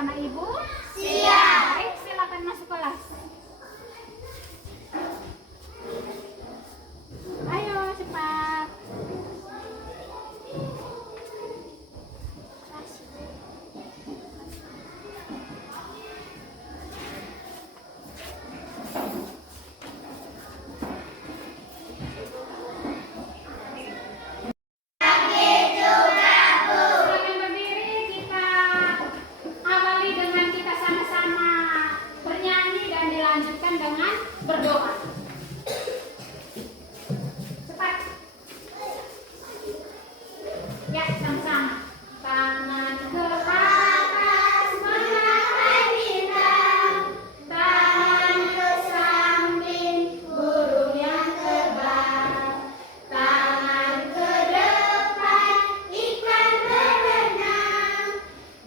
bersama Ibu? Siap. Baik, silakan masuk kelas. Ayo cepat. Silakan berdiri, kita awali dengan kita sama-sama bernyanyi dan dilanjutkan dengan berdoa. Cepat. Ya, sama-sama. Tangan ke atas mengangkat bintang, tangan ke samping burung yang terbang, tangan ke depan ikan berenang,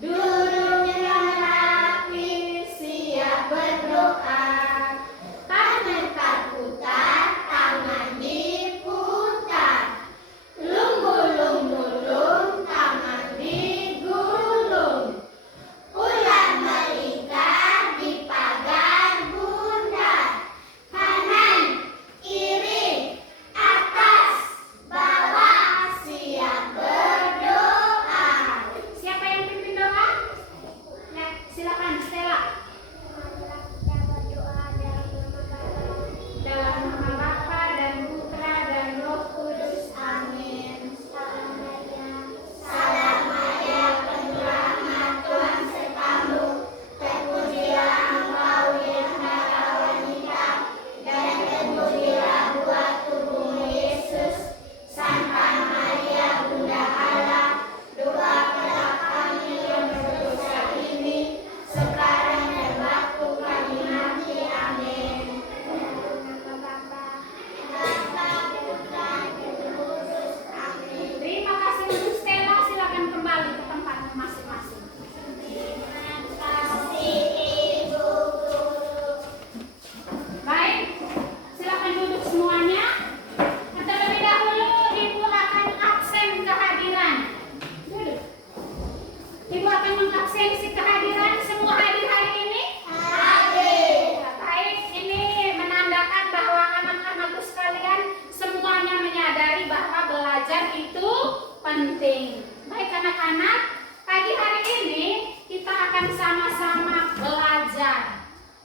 duduk yang rapi siap berdoa. Tangan terputar, tangan diputar, lungu-lungu-lung, tangan digulung, ular melingkar di pagar bundar, kanan, kiri, atas, bawah, siap berdoa. Siapa yang pimpin doa? Ya, silakan Stella. Dalam nama Bapa dan Putra dan Roh Kudus. Amin. Salam Maria, penuh rahmat, Tuhan sertamu. Terpujilah engkau di antara wanita, dan terpujilah buah tubuhmu Yesus. Santa Maria, Bunda Allah, doakanlah kami yang berdosa ini, sekarang dan waktu kami mati. Amin. Terima kasih untuk Stella, silakan kembali ke tempatnya masing-masing. Baik, silakan duduk semuanya. Terlebih dahulu Ibu akan absen kehadiran. Duduk. Ibu akan mengabsensi kehadiran semua hadir hari ini. Baik, ini menandakan bahwa anak-anakku sekalian semuanya menyadari bahwa belajar itu penting. Baik anak-anak, pagi hari ini kita akan sama-sama belajar.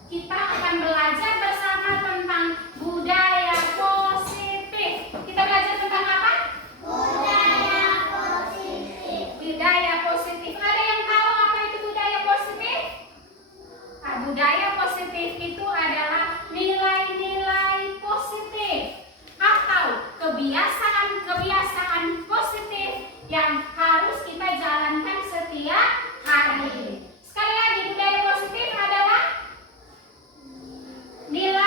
Kita akan belajar bersama tentang budaya positif. Kita belajar tentang apa? Budaya positif. Ada yang tahu apa itu budaya positif? Nah, budaya positif itu adalah nilai-nilai positif atau kebiasaan-kebiasaan positif yang harus kita jalankan setiap hari. Sekali lagi, budaya positif adalah nilai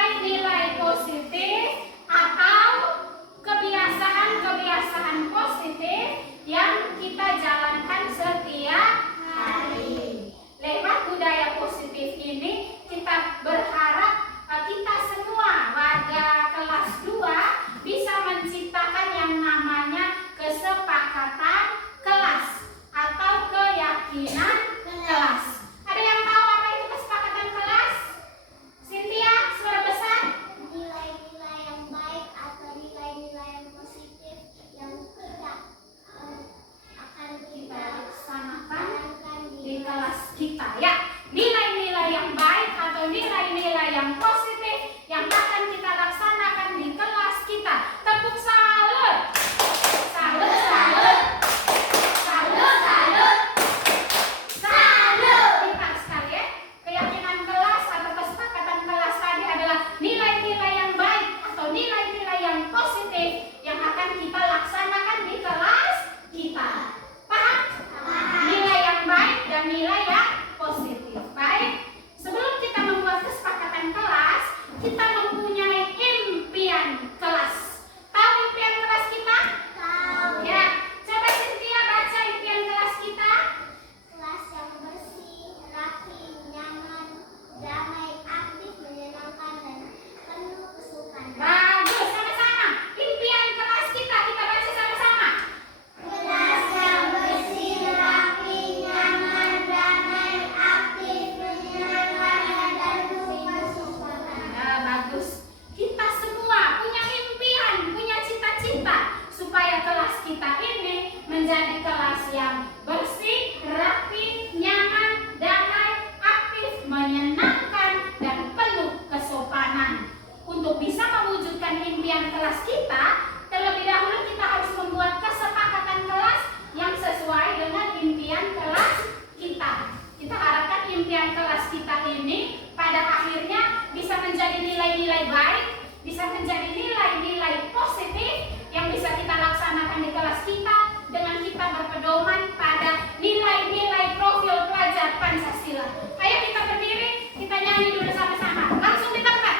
kita ini menjadi kelas yang bersih, rapi, nyaman, damai, aktif, menyenangkan, dan penuh kesopanan. Untuk bisa mewujudkan impian kelas kita, terlebih dahulu kita harus membuat kesepakatan kelas yang sesuai dengan impian kelas kita. Kita harapkan impian kelas kita ini pada akhirnya bisa menjadi nilai-nilai baik, bisa menjadi nilai-nilai positif yang bisa kita laksanakan di kelas kita dengan kita berpedoman pada nilai-nilai profil pelajar Pancasila. Ayo kita berdiri, kita nyanyi dulu sama-sama. Langsung di tempat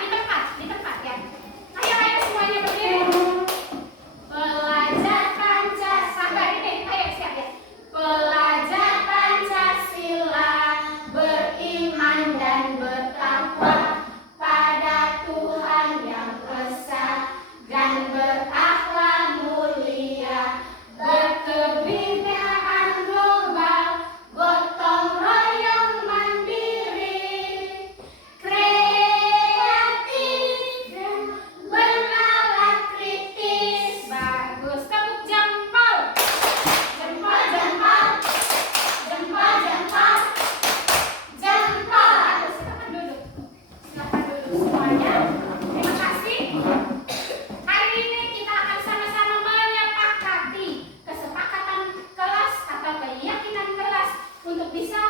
ya. Ayo semuanya berdiri. Pelajar Pancasila, ini, ayo siap ya. Pelajar Pancasila beriman dan bertakwa pada Tuhan yang esa dan berakhlak mulia, berkebudayaan global, gotong royong mandiri, kreatif dan bernalar kritis. Bagus, tepuk jempol, jempol, jempol, jempol, jempol, jempol. Aduh, silakan duduk semuanya. Terima kasih. Hari ini kita akan sama-sama menyepakati kesepakatan kelas atau keyakinan kelas untuk bisa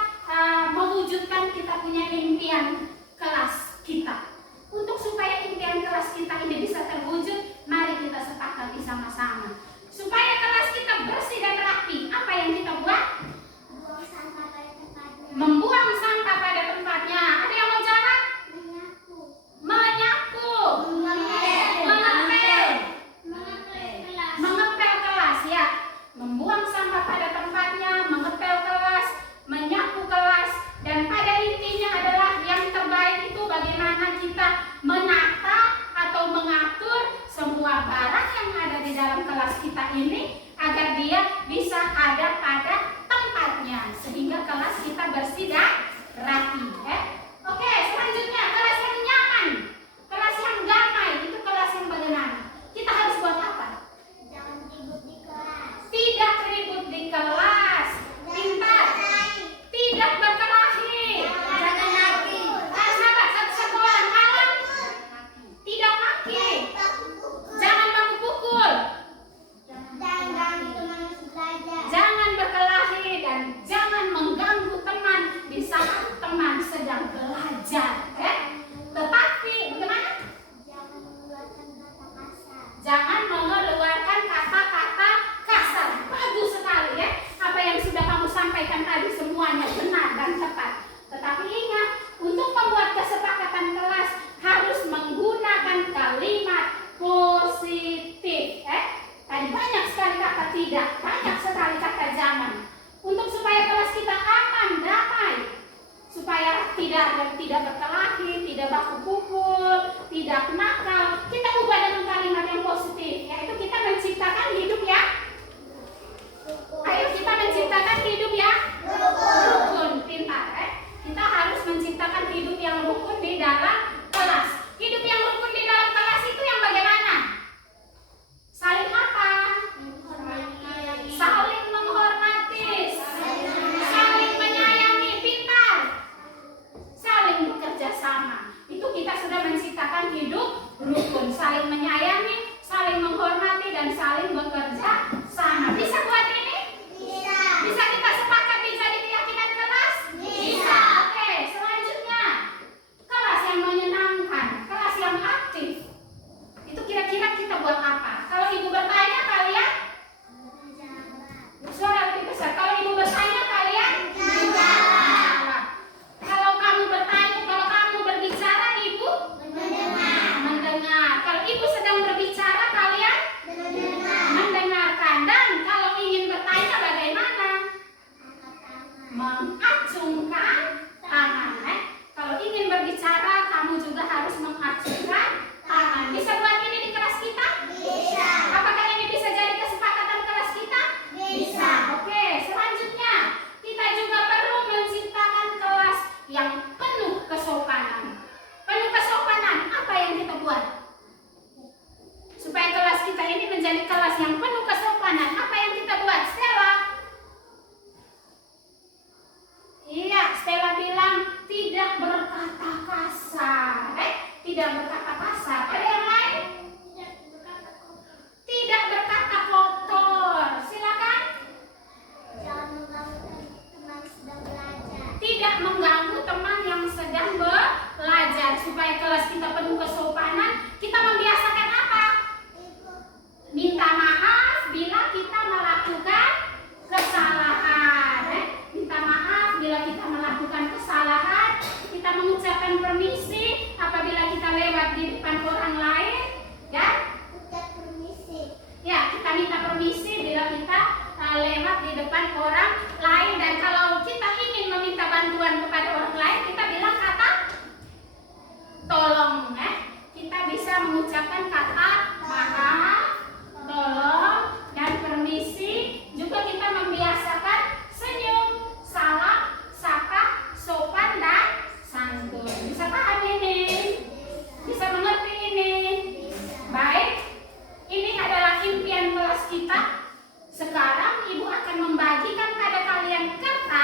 mewujudkan kita punya impian kelas kita. Untuk supaya impian kelas kita ini bisa terwujud, mari kita sepakati sama-sama. Supaya kelas kita bersih dan rapi, apa yang kita buat? Buang sampah pada tempatnya. Membuang sampah pada tempatnya. Ada yang mau jawab? Menyapu. Menyapu. Mengepel kelas ya. Membuang sampah pada tempatnya, mengepel kelas, menyapu kelas, dan pada intinya adalah yang terbaik itu bagaimana kita menata atau mengatur semua barang yang ada di dalam kelas kita ini agar dia bisa ada pada tempatnya sehingga kelas kita bersih dan rapi ya. Oke, selanjutnya kelas yang nyaman, kelas yang damai, itu kelas yang bagaimana? Kita harus buat apa? Jangan ribut di kelas. Tidak ribut di kelas, pintar, tidak berkelahi, Jangan lagi. sahabat satu orang malam, tidak maki, jangan baku pukul, Dan ganggu teman belajar. jangan berkelahi, dan jangan mengganggu teman di saat teman sedang belajar. Tetapi bagaimana? Jangan mengeluarkan kata kasar. Jangan mengeluarkan kata-kata kasar. Bagus sekali ya. Apa yang sudah kamu sampaikan tadi semuanya benar dan tepat. Tetapi ingat, untuk membuat kesepakatan kelas harus menggunakan kalimat positif. Tadi banyak sekali kata tidak, banyak sekali kata jangan. Untuk supaya kelas kita aman, damai, supaya tidak berkelahi, tidak baku pukul, tidak nakal, kita ubah dengan kalimat yang positif, yaitu kita menciptakan hidup ya. Ayo kita menciptakan hidup ya rukun, pintar. Kita harus menciptakan hidup yang rukun di dalam kelas. Hidup yang rukun di dalam kelas itu yang bagaimana? Saling apa? Saling menghormati, saling menyayangi, pintar, saling bekerja sama. Itu kita sudah menciptakan hidup rukun, saling menyayangi, saling menghormati, dan saling bekerja sama. Bisa buat ini? Bisa. Bisa kita sepakati jadi keyakinan kelas? Bisa. Oke, selanjutnya kelas yang menyenangkan, kelas yang aktif. Itu kira-kira kita buat apa? Kalau ibu bertanya kalian suara lebih besar. Kalau ibu bertanya kalian menjawab. Kalau kamu bertanya, kalau kamu berbicara, ibu mendengar. Kalau ibu sedang berbicara, kalian mendengarkan. Dan kalau ingin bertanya bagaimana? Mengacungkan tangan. Kalau ingin berbicara, kamu juga harus mengacungkan tangan. Bisa buat ini di kelas kita? Bisa. Apakah ini bisa jadi kesepakatan kelas kita? Bisa. Oke, selanjutnya kita juga perlu menciptakan kelas yang penuh kesopanan. Penuh kesopanan, apa yang kita buat? Supaya kelas kita ini menjadi kelas yang penuh kesopanan, apa yang lewat di depan orang lain. Dan kalau kita ingin meminta bantuan kepada orang lain, kita bilang kata tolong. Kita bisa mengucapkan kata maaf, tolong, dan permisi. Juga kita membiasakan senyum, salam, sapa, sopan, dan santun. Bisa paham ini? Bisa mengerti ini? Baik, ini adalah impian kelas kita. Sekarang Ibu akan membagikan pada kalian kertas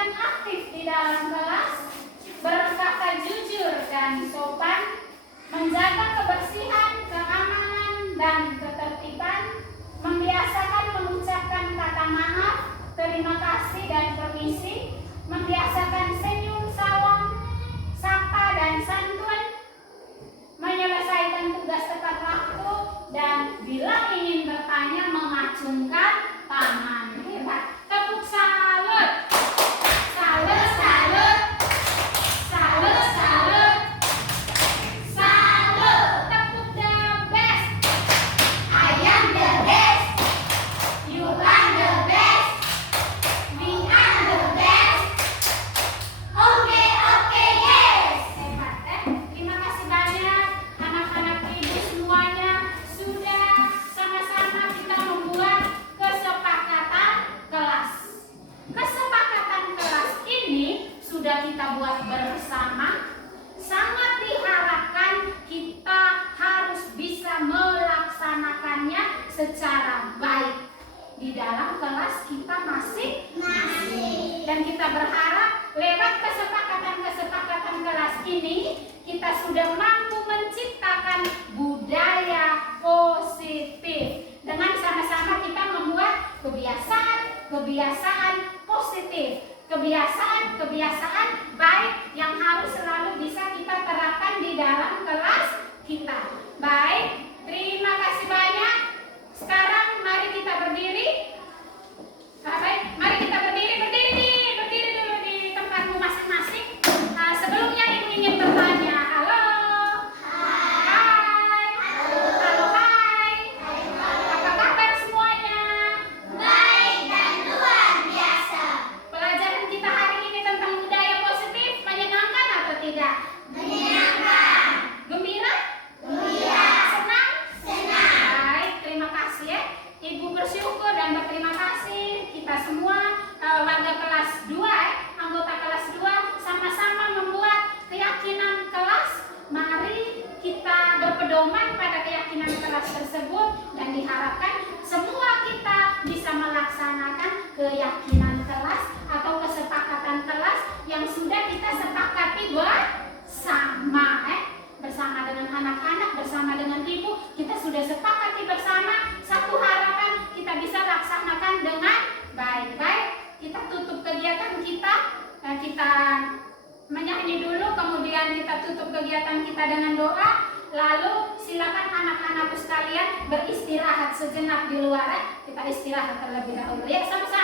berperan aktif di dalam kelas, berkata jujur dan sopan, menjaga kebersihan, keamanan, dan ketertiban, membiasakan mengucapkan kata maaf, terima kasih, dan permisi, membiasakan senyum, salam, sapa, dan santun, menyelesaikan tugas tepat waktu, dan bila ingin bertanya mengacungkan tangan. Hebat. Tepuk salut. Salut, salut. Salut, salut. Salut. Tepuk the best. I am the best. You are the best. We are the best. Oke, yes. Hebat, Terima kasih banyak anak-anak ibu semuanya. Sudah sama-sama kita membuat kesepakatan kelas. Kesepakatan kelas ini sudah kita buat bersama. Sangat diharapkan kita harus bisa melaksanakannya secara baik di dalam kelas kita masing-masing. Dan kita berharap lewat kesepakatan-kesepakatan kelas ini kita sudah mampu menciptakan budaya positif. Dengan sama-sama kita membuat kebiasaan positif, kebiasaan baik yang harus selalu bisa kita terapkan di dalam kelas kita. Baik, terima kasih banyak. Sekarang mari kita berdiri. Baik, mari kita berdiri dulu di tempatmu masing-masing. Nah, sebelumnya ibu ingin bertanya. Halo. Hai. Halo, hai. Apa kabar semuanya? Baik dan luar biasa. Pelajaran kita hari ini tentang budaya positif menyenangkan atau tidak? Menyenangkan. Gembira? Gembira. Senang? Senang. Baik, terima kasih ya. Ibu bersyukur dan berterima kasih kita semua warga kelas 2, anggota kelas 2 sama-sama membuat keyakinan kelas. Mari kita berpedoman pada keyakinan kelas tersebut dan diharapkan semua kita bisa melaksanakan keyakinan kelas atau kesepakatan kelas yang sudah kita sepakati bersama. Bersama dengan anak-anak, bersama dengan ibu, kita sudah sepakati bersama satu harapan kita bisa laksanakan dengan baik-baik. Kita tutup kegiatan kita, kita menyanyi dulu, kemudian kita tutup kegiatan kita dengan doa. Lalu silakan anak-anakku sekalian beristirahat sejenak di luar. Kita istirahat terlebih dahulu ya, sama-sama.